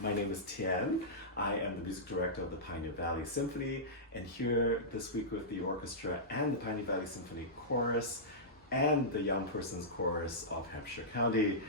My name is Tian. I am the music director of the Pioneer Valley Symphony, and here this week with the orchestra and the Pioneer Valley Symphony Chorus and the Young Persons Chorus of Hampshire County,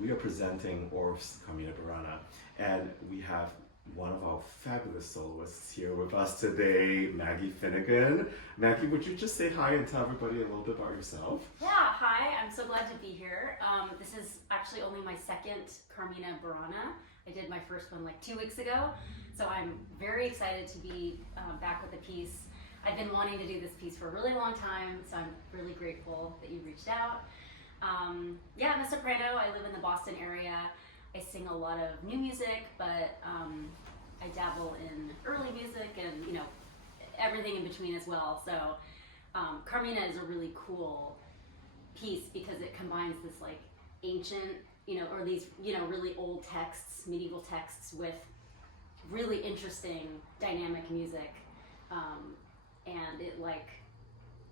we are presenting Orff's Carmina Burana. And we have one of our fabulous soloists here with us today, Maggie Finnegan. Maggie, would you just say hi and tell everybody a little bit about yourself? Yeah, hi, I'm so glad to be here. This is actually only my second Carmina Burana. I did my first one like 2 weeks ago, so I'm very excited to be back with the piece. I've been wanting to do this piece for a really long time, so I'm really grateful that you reached out. Yeah, I'm a soprano. I live in the Boston area. I sing a lot of new music, but I dabble in early music and, you know, everything in between as well. So Carmina is a really cool piece because it combines this like ancient, you know, or these, you know, really old texts, medieval texts with really interesting dynamic music. And it like,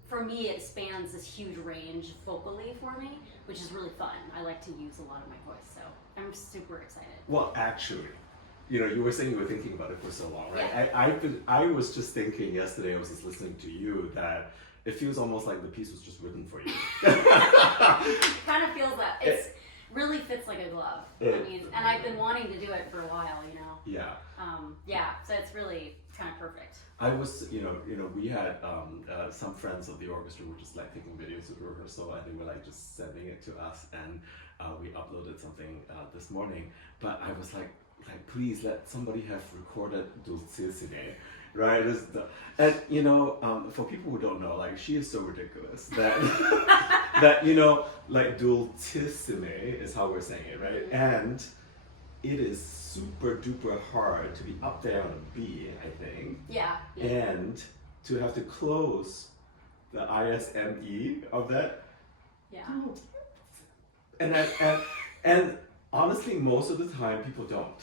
for me, it spans this huge range vocally for me, which is really fun. I like to use a lot of my voice, so I'm super excited. Well, actually, you know, you were saying you were thinking about it for so long, right? Yeah. I was just thinking yesterday, I was just listening to you, that it feels almost like the piece was just written for you. Kind of feels that. It's really fits like a glove. I mean, and I've been wanting to do it for a while, you know. Yeah. Yeah, so it's really kind of perfect. I was, you know, we had some friends of the orchestra were just like taking videos of the rehearsal, and they were like just sending it to us, and we uploaded something this morning. But I was like, please let somebody have recorded Dulcissime, right? And you know, for people who don't know, like she is so ridiculous that that, you know, like Dulcissime is how we're saying it, right? And it is super duper hard to be up there on a B, I think. Yeah. And to have to close the ISME of that. Yeah. And honestly, most of the time people don't.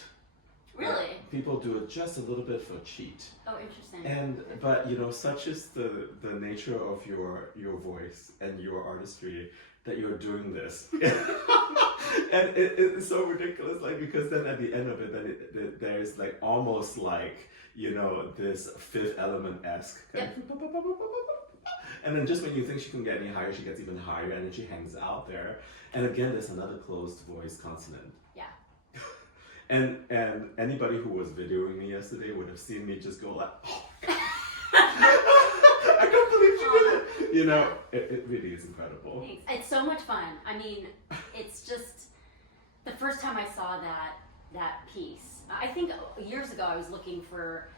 Really? People do it just a little bit for cheat. Oh, interesting. But you know, such is the nature of your voice and your artistry that you're doing this. And it's so ridiculous, like, because then at the end of it, then there's like almost like, you know, this Fifth Element-esque kind of, and then just when you think she can get any higher, she gets even higher, and then she hangs out there. And again, there's another closed voice consonant. Yeah. And anybody who was videoing me yesterday would have seen me just go like, oh, I can't believe she did it. You know, it really is incredible. Thanks. It's so much fun. I mean, it's just the first time I saw that piece. I think years ago I was looking for,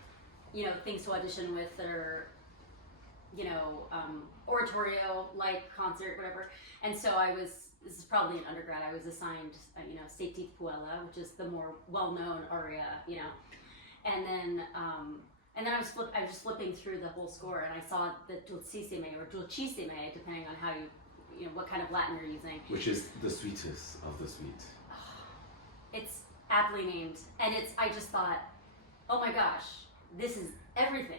you know, things to audition with that are, you know, oratorio like concert, whatever. And so this is probably an undergrad, I was assigned, you know, Seti Puella, which is the more well-known aria, you know. And then I was just flipping through the whole score, and I saw the Dulcissime or Dulcissime, depending on how you know, what kind of Latin you're using. Which is the sweetest of the sweet. It's aptly named, and I just thought, oh my gosh, this is everything.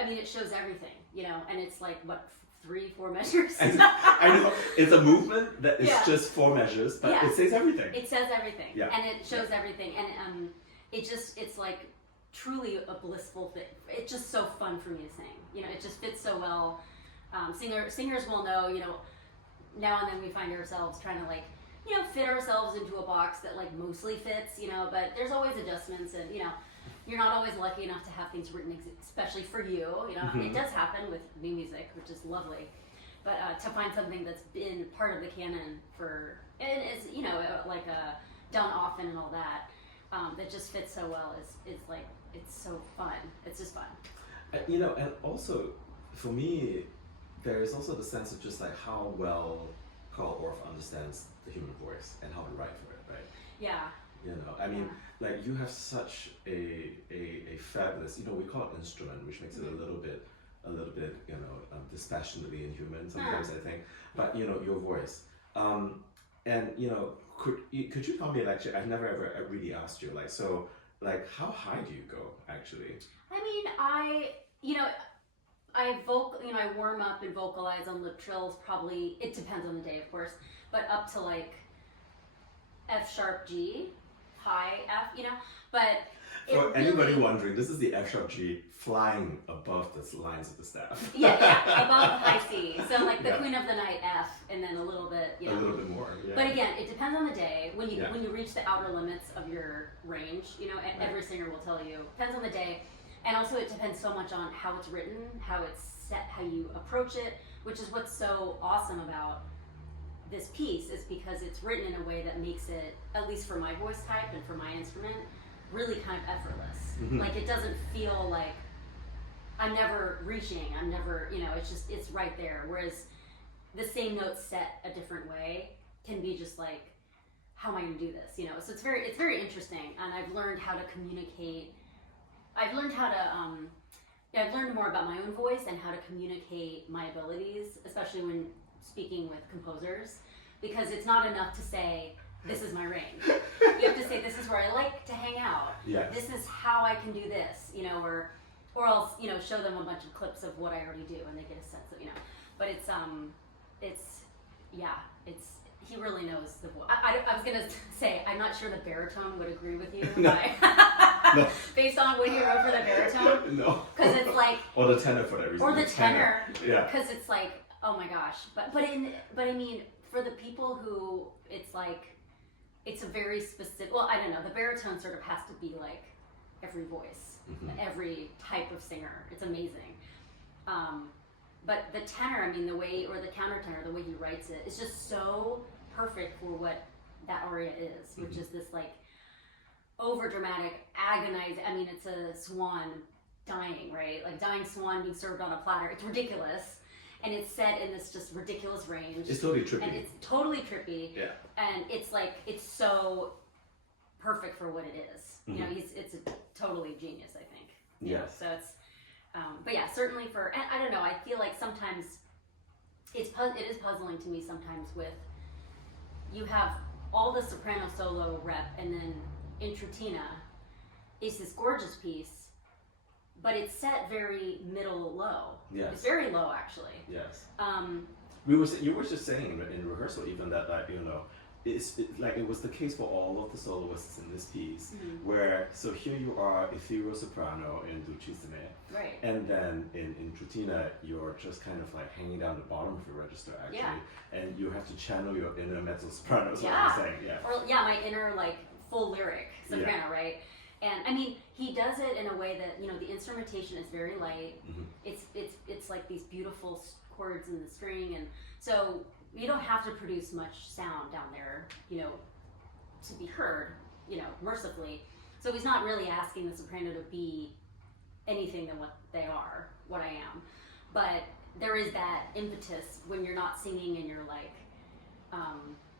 I mean, it shows everything, you know, and it's like, what, 3-4 measures? I know, it's a movement that is Yeah. just 4 measures, but it says everything. It says everything, Yeah. and it shows everything, and it's like truly a blissful thing. It's just so fun for me to sing, you know, it just fits so well. Singers will know, you know, now and then we find ourselves trying to like, you know, fit ourselves into a box that like mostly fits, you know, but there's always adjustments, and you know, you're not always lucky enough to have things written especially for you, you know. Mm-hmm. It does happen with new music, which is lovely, but to find something that's been part of the canon for, and is, you know, like done often and all that, that just fits so well is like, it's so fun. It's just fun. You know, and also for me, there is also the sense of just like how well Carl Orff understands the human voice and how to write for it, right? Yeah. You know, I mean, like you have such a fabulous, you know, we call it instrument, which makes it a little bit, you know, dispassionately inhuman sometimes, I think. But you know, your voice, and you know, could you tell me, like, I've never ever really asked you, like, so, like, how high do you go actually? I mean, you know, I warm up and vocalize on lip trills. Probably, it depends on the day, of course, but up to like F sharp G, high F you know, but For anybody wondering, this is the F sharp G flying above the lines of the staff. yeah, above the high C. So like the Queen of the Night F, and then a little bit, you know. A little bit more, yeah. But again, it depends on the day. When you reach the outer limits of your range, you know, and every singer will tell you, depends on the day. And also it depends so much on how it's written, how it's set, how you approach it, which is what's so awesome about this piece, is because it's written in a way that makes it, at least for my voice type and for my instrument, really kind of effortless. Mm-hmm. Like it doesn't feel like I'm never reaching, I'm never, you know, it's right there. Whereas the same note set a different way can be just like, how am I going to do this? You know, so it's very interesting, and I've learned how to communicate. I've learned how to, I've learned more about my own voice and how to communicate my abilities, especially when speaking with composers, because it's not enough to say, this is my range. You have to say, this is where I like to hang out. Yes. This is how I can do this, you know, or else, you know, show them a bunch of clips of what I already do, and they get a sense of, you know. But he really knows the voice. I was gonna say, I'm not sure the baritone would agree with you, No. No. based on what he wrote for the baritone. No. Because it's like, or the tenor for that reason. or the tenor. Yeah. Because it's like, oh my gosh. But I mean, for the people who it's like, it's a very specific. Well, I don't know. The baritone sort of has to be like every voice, every type of singer. It's amazing. But the tenor, I mean, the way, or the countertenor, the way he writes it, is just so perfect for what that aria is, which is this like over dramatic, agonizing. I mean, it's a swan dying, right? Like dying swan being served on a platter. It's ridiculous. And it's set in this just ridiculous range. It's totally trippy. And it's totally trippy. Yeah. And it's like, it's so perfect for what it is. You know, it's a totally genius, I think. You know, so it's, but yeah, certainly for, and I don't know, I feel like sometimes it is puzzling to me sometimes with, you have all the soprano solo rep, and then Intrutina is this gorgeous piece, but it's set very middle low. Yes. It's very low, actually. Yes. You were just saying in rehearsal even that, like, you know, it was the case for all of the soloists in this piece, where, so here you are, ethereal soprano in Dulcissime, right? And then in Intrutina, you're just kind of like hanging down the bottom of your register, actually, and you have to channel your inner mezzo soprano. Is what I'm saying, Or my inner like full lyric soprano, right? And I mean, he does it in a way that, you know, the instrumentation is very light. It's like these beautiful chords in the string, and so you don't have to produce much sound down there, you know, to be heard, you know, mercifully. So he's not really asking the soprano to be anything than what they are, what I am. But there is that impetus when you're not singing and you're like,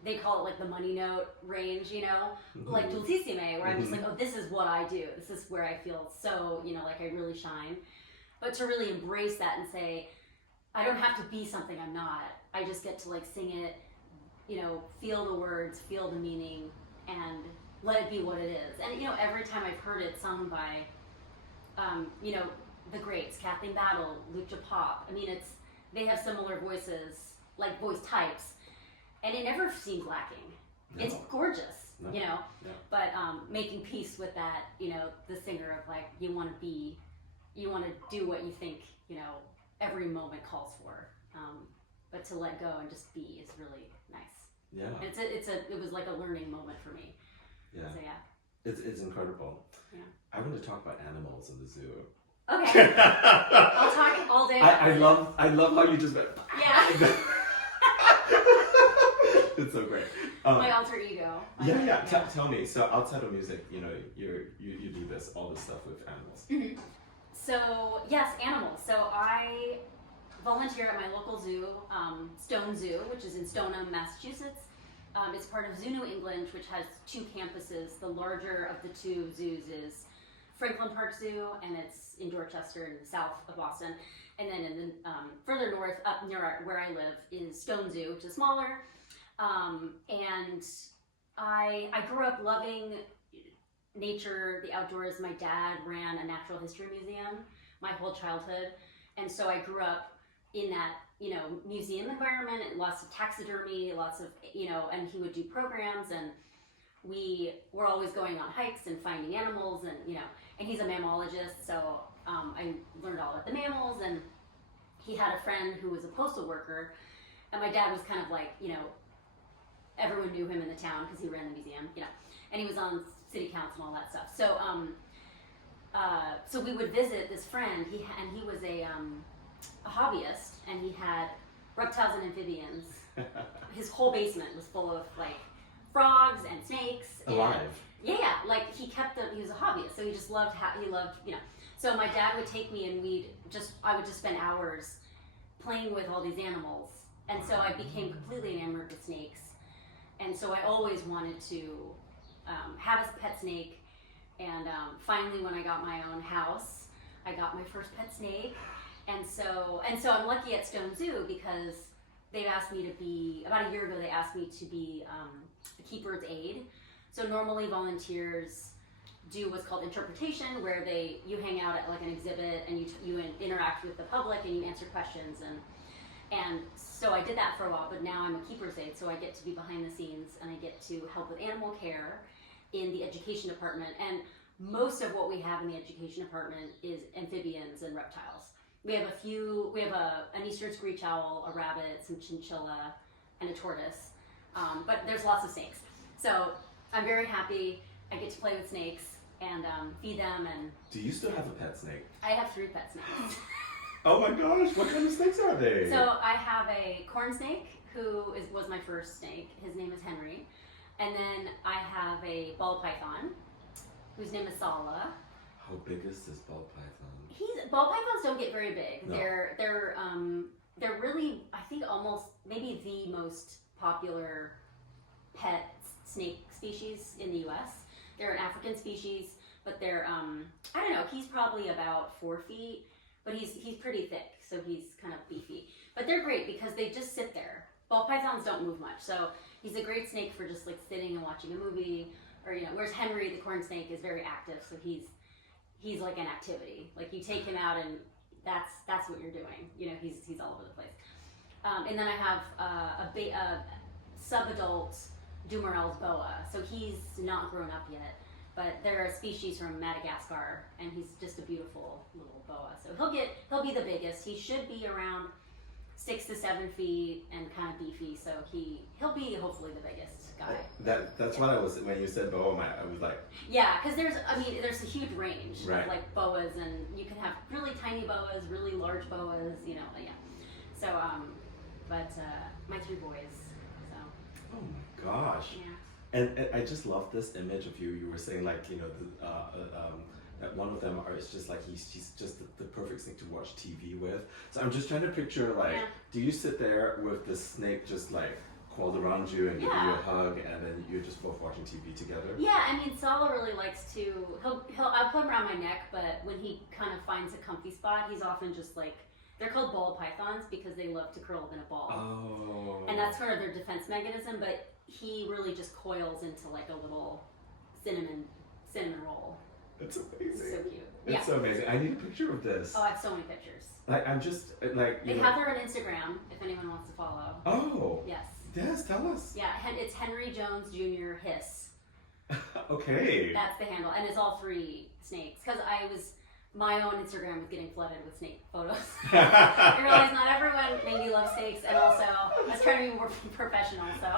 they call it like the money note range, you know, like Dulcissime, where I'm just like, oh, this is what I do. This is where I feel so, you know, like I really shine. But to really embrace that and say, I don't have to be something I'm not. I just get to like sing it, you know, feel the words, feel the meaning, and let it be what it is. And, you know, every time I've heard it sung by, you know, the greats, Kathleen Battle, Lucia Pop, I mean, they have similar voices, like voice types, and it never seems lacking. No. It's gorgeous, you know, but making peace with that, you know, the singer of like, you want to do what you think, you know, every moment calls for. But to let go and just be is really nice. Yeah. And it was like a learning moment for me. Yeah. So yeah. It's incredible. Yeah. I want to talk about animals in the zoo. Okay. I'll talk all day. I love how you just went. Yeah. It's so great. My alter ego. Tell me. So outside of music, you know, you do all this stuff with animals. So yes, animals. So I volunteer at my local zoo, Stone Zoo, which is in Stoneham, Massachusetts. It's part of Zoo New England, which has 2 campuses. The larger of the 2 zoos is Franklin Park Zoo, and it's in Dorchester in the south of Boston. And then in the further north, up near where I live, is Stone Zoo, which is smaller. And I grew up loving nature, the outdoors. My dad ran a natural history museum my whole childhood. And so I grew up in that, you know, museum environment, and lots of taxidermy, lots of, you know, and he would do programs. And we were always going on hikes and finding animals, and and he's a mammologist, so I learned all about the mammals. And he had a friend who was a postal worker, and my dad was kind of like, everyone knew him in the town because he ran the museum, and he was on city council and all that stuff. So so we would visit this friend. He was a hobbyist, and he had reptiles and amphibians. His whole basement was full of like frogs and snakes. Alive. Yeah, like he kept them. He was a hobbyist, so he just loved So my dad would take me, and I would just spend hours playing with all these animals, and so I became completely enamored with snakes. And so I always wanted to have a pet snake. And finally, when I got my own house, I got my first pet snake. And so I'm lucky at Stone Zoo because they've asked me to be, about a year ago, they asked me to be a keeper's aide. So normally volunteers do what's called interpretation, where you hang out at like an exhibit and you interact with the public and you answer questions. And so I did that for a while, but now I'm a keeper's aide, so I get to be behind the scenes and I get to help with animal care in the education department. And most of what we have in the education department is amphibians and reptiles. We have an eastern screech owl, a rabbit, some chinchilla, and a tortoise. But there's lots of snakes. So I'm very happy. I get to play with snakes and feed them. And Do you still have a pet snake? I have 3 pet snakes. Oh my gosh, what kind of snakes are they? So I have a corn snake who was my first snake. His name is Henry. And then I have a ball python whose name is Sala. How big is this ball python? Ball pythons don't get very big. No. They're really, I think, almost maybe the most popular pet snake species in the U.S. They're an African species, but they're I don't know. He's probably about 4 feet, but he's pretty thick, so he's kind of beefy. But they're great because they just sit there. Ball pythons don't move much, so he's a great snake for just like sitting and watching a movie, or whereas Henry, the corn snake, is very active, so he's like an activity. Like you take him out and that's what you're doing. He's all over the place. And then I have a subadult Dumerel's boa. So he's not grown up yet, but they're a species from Madagascar, and he's just a beautiful little boa. So he'll be the biggest. He should be around 6 to 7 feet and kind of beefy. So he'll be hopefully the biggest guy. That's what I was, when you said boa, I was like, yeah, because there's a huge range right. of like boas, and you can have really tiny boas, really large boas, yeah. So but my 3 boys. So. Oh my gosh. Yeah. And I just love this image of you. You were saying like that one of them is just like he's just the perfect snake to watch TV with. So I'm just trying to picture like, do you sit there with the snake just like coiled around you and giving you a hug, and then you're just both watching TV together? Yeah, I mean, Sala really likes to. I'll put him around my neck, but when he kind of finds a comfy spot, he's often just like. They're called ball pythons because they love to curl up in a ball. Oh. And that's sort of their defense mechanism, but he really just coils into like a little cinnamon roll. It's amazing. It's so cute. It's so amazing. I need a picture of this. Oh, I have so many pictures. Like I'm just like They have their own Instagram if anyone wants to follow. Oh. Yes. Yes, tell us. Yeah, it's Henry Jones Jr. Hiss. Okay. That's the handle, and it's all 3 snakes because my own Instagram was getting flooded with snake photos. I realized not everyone maybe loves snakes, and also I was trying to be more professional. So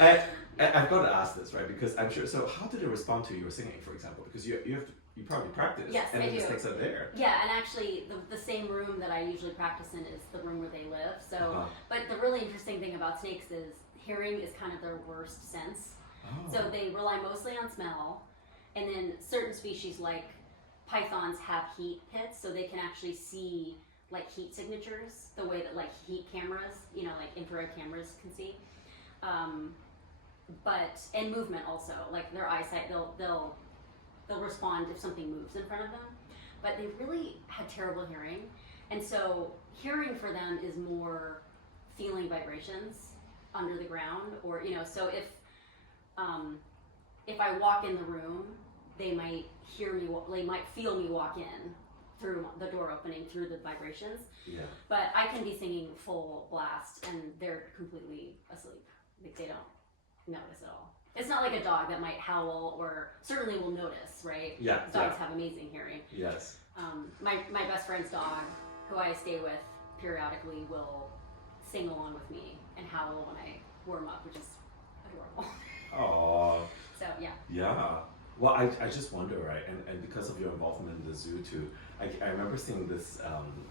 I've got to ask this, right? Because I'm sure. So how did it respond to your singing, for example? Because you probably practice. Yes, and I do. The snakes are there. Yeah, and actually the same room that I usually practice in is the room where they live. So, but the really interesting thing about snakes is hearing is kind of their worst sense. Oh. So they rely mostly on smell, and then certain species like pythons have heat pits, so they can actually see like heat signatures the way that like heat cameras, like infrared cameras can see. But and movement also, like their eyesight, they'll respond if something moves in front of them. But they really have terrible hearing, and so hearing for them is more feeling vibrations under the ground, or so if I walk in the room, they might hear me, they might feel me walk in through the door opening through the vibrations. Yeah. But I can be singing full blast and they're completely asleep. Like they don't notice at all. It's not like a dog that might howl or certainly will notice, right? Yeah. Dogs have amazing hearing. Yes. My best friend's dog, who I stay with periodically, will sing along with me and howl when I warm up, which is adorable. Oh. So yeah. Yeah. Well, I just wonder, right? And because of your involvement in the zoo too, I remember seeing this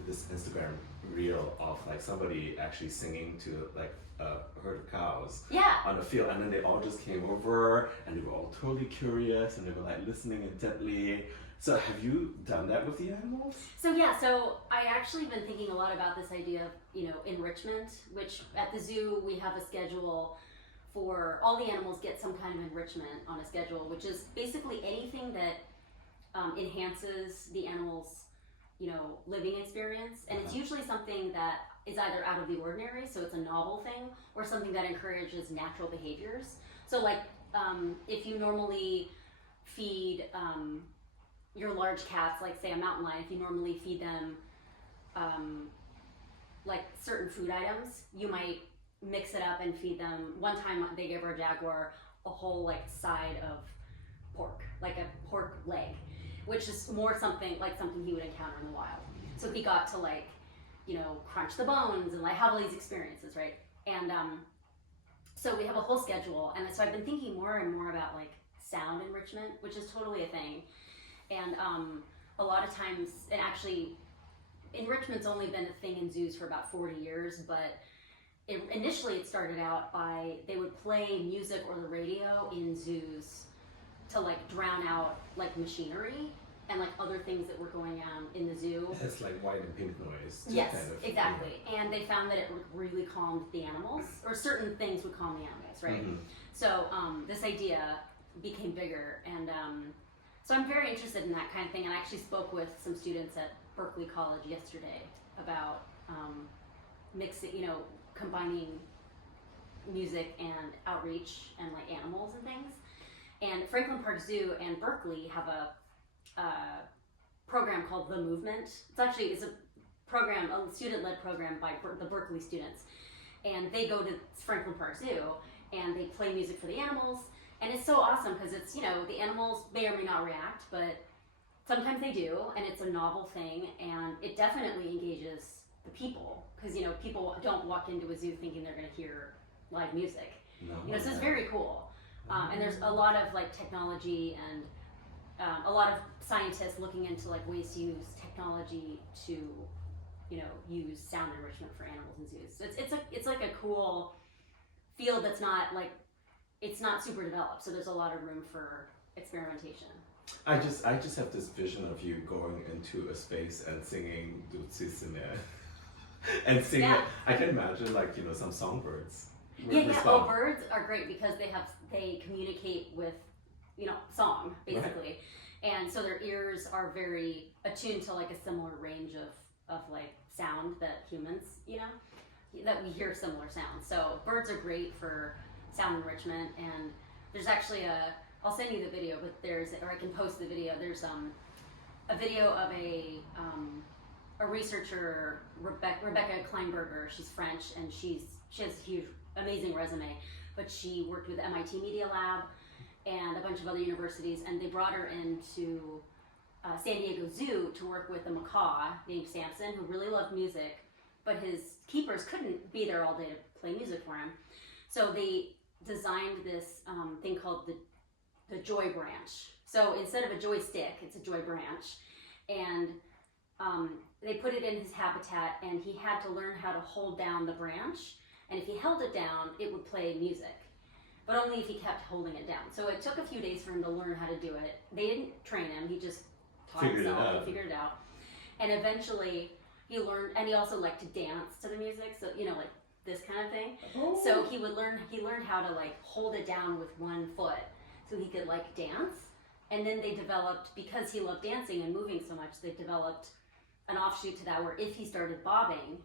this Instagram reel of like somebody actually singing to like a herd of cows Yeah. on a field, and then they all just came over and they were all totally curious and they were like listening intently. So have you done that with the animals? So yeah, so I actually been thinking a lot about this idea of, you know, enrichment, which at the zoo we have a schedule for all the animals get some kind of enrichment on a schedule, which is basically anything that enhances the animal's, you know, living experience. And it's usually something that is either out of the ordinary, so it's a novel thing, or something that encourages natural behaviors. So like if you normally feed your large cats, like say a mountain lion, if you normally feed them like certain food items, you might mix it up and feed them. One time they gave our jaguar a whole like side of pork, like a pork leg, which is more something like something he would encounter in the wild. So he got to like, you know, crunch the bones and like have all these experiences, right? And so we have a whole schedule, and so I've been thinking more and more about like sound enrichment, which is totally a thing. And a lot of times, and actually enrichment's only been a thing in zoos for about 40 years, but initially it started out by, they would play music or the radio in zoos to like drown out like machinery and like other things that were going on in the zoo. It's like white and pink noise. Yes, kind of, exactly. And they found that it really calmed the animals, or certain things would calm the animals, right? Mm-hmm. So this idea became bigger, and so I'm very interested in that kind of thing. And I actually spoke with some students at Berkeley College yesterday about mixing, you know, combining music and outreach and like animals and things. And Franklin Park Zoo and Berkeley have a program called The Movement. It's a program, a student-led program by the Berkeley students, and they go to Franklin Park Zoo and they play music for the animals. And it's so awesome because it's, you know, the animals may or may not react, but sometimes they do, and it's a novel thing, and it definitely engages the people, because, you know, people don't walk into a zoo thinking they're going to hear live music. No. You know, so it's very cool. And there's a lot of like technology and a lot of scientists looking into like ways to use technology to, you know, use sound enrichment for animals in zoos. So it's like a cool field that's not like, it's not super developed, so there's a lot of room for experimentation. I just have this vision of you going into a space and singing Dutsisine and singing. Yeah. I can imagine like, you know, some songbirds. Yeah. Well, birds are great because they communicate with, you know, song basically, right. And so their ears are very attuned to like a similar range of like sound that humans, you know, that we hear similar sounds. So birds are great for sound enrichment, and there's actually I'll send you the video, but or I can post the video. There's a video of a researcher, Rebecca Kleinberger. She's French, and she has a huge, amazing resume, but she worked with MIT Media Lab and a bunch of other universities, and they brought her into San Diego Zoo to work with a macaw named Samson, who really loved music, but his keepers couldn't be there all day to play music for him. So they designed this thing called the joy branch. So instead of a joystick, it's a joy branch. And they put it in his habitat, and he had to learn how to hold down the branch. And if he held it down, it would play music, but only if he kept holding it down. So it took a few days for him to learn how to do it. They didn't train him, he just taught himself and figured it out. And eventually he learned, and he also liked to dance to the music, so, you know, like this kind of thing. Oh. So he learned how to like hold it down with one foot so he could like dance. And then they developed, because he loved dancing and moving so much, they developed an offshoot to that where if he started bobbing,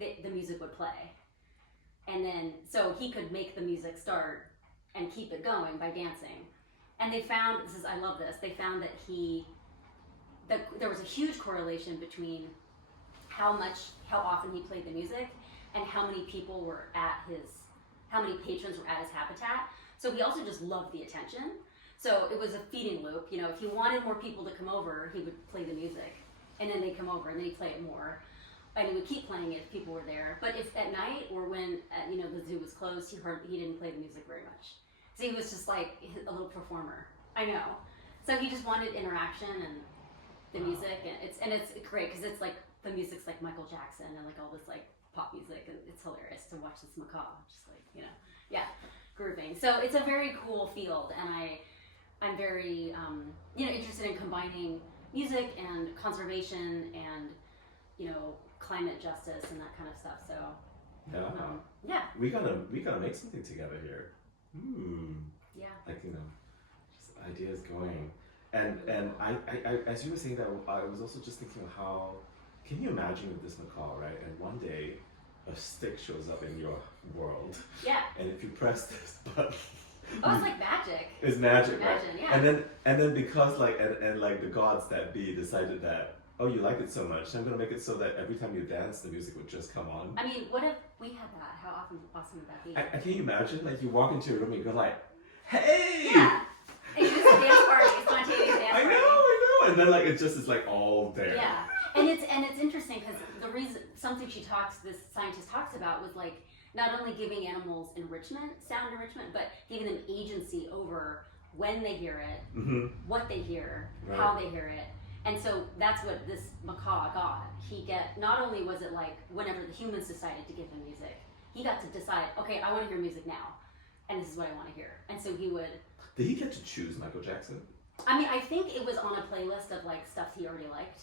the music would play. And then, so he could make the music start and keep it going by dancing. And they found, I love this, they found that there was a huge correlation between how often he played the music and how many patrons were at his habitat. So he also just loved the attention. So it was a feeding loop. You know, if he wanted more people to come over, he would play the music, and then they'd come over, and then he'd play it more, and he would keep playing it if people were there. But if at night or when you know the zoo was closed, he didn't play the music very much. So he was just like a little performer. I know. So he just wanted interaction and the music, and it's great because it's like the music's like Michael Jackson and like all this like pop music, and it's hilarious to watch this macaw, just like, you know, yeah, grooving. So it's a very cool field, and I'm very you know, interested in combining music and conservation and, you know, climate justice and that kind of stuff. So yeah, we gotta make something together here. Yeah, like, you know, just ideas going. And I as you were saying that, I was also just thinking of how, can you imagine with this macaw, right? And one day a stick shows up in your world. Yeah. And if you press this button, oh, it's like magic. It's magic, Imagine, right? yeah. And then because like and like the gods that be decided that, oh, you like it so much, I'm gonna make it so that every time you dance, the music would just come on. I mean, what if we had that? How awesome would that be? I can you imagine, like, you walk into a room and you go like, hey! Yeah. And you just a dance party, spontaneous dance party. I know. And then like it just is like all there. Yeah. And it's interesting because the reason, something this scientist talks about was like not only giving animals sound enrichment, but giving them agency over when they hear it, what they hear, right, how they hear it. And so that's what this macaw got. Not only was it like whenever the humans decided to give him music, he got to decide, okay, I want to hear music now, and this is what I want to hear. And so he would. Did he get to choose Michael Jackson? I mean, I think it was on a playlist of like stuff he already liked.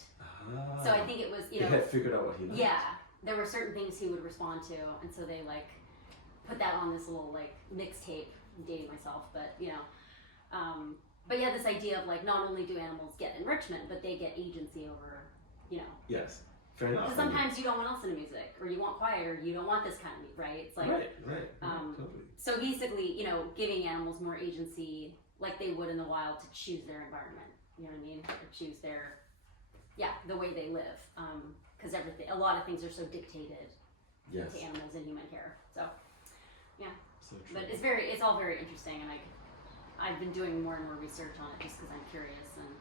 So I think it was, you know. They had figured out what he liked. Yeah, there were certain things he would respond to, and so they like put that on this little like mixtape. I'm dating myself, but you know. But yeah, this idea of like not only do animals get enrichment, but they get agency over, you know. Yes, fair enough. Because sometimes you don't want to listen to music, or you want quiet, or you don't want this kind of music, right? It's like right, totally. So basically, you know, giving animals more agency, like they would in the wild, to choose their environment. You know what I mean? Or choose their, the way they live. Because a lot of things are so dictated to animals in human care. So, yeah. So true. But it's all very interesting, and I've been doing more and more research on it just because I'm curious. And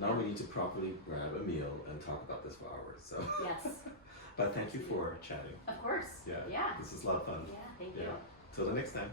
now we need to properly grab a meal and talk about this for hours. So yes. But thank you for chatting. Of course. Yeah. Yeah. This is a lot of fun. Yeah. Thank you. Till the next time.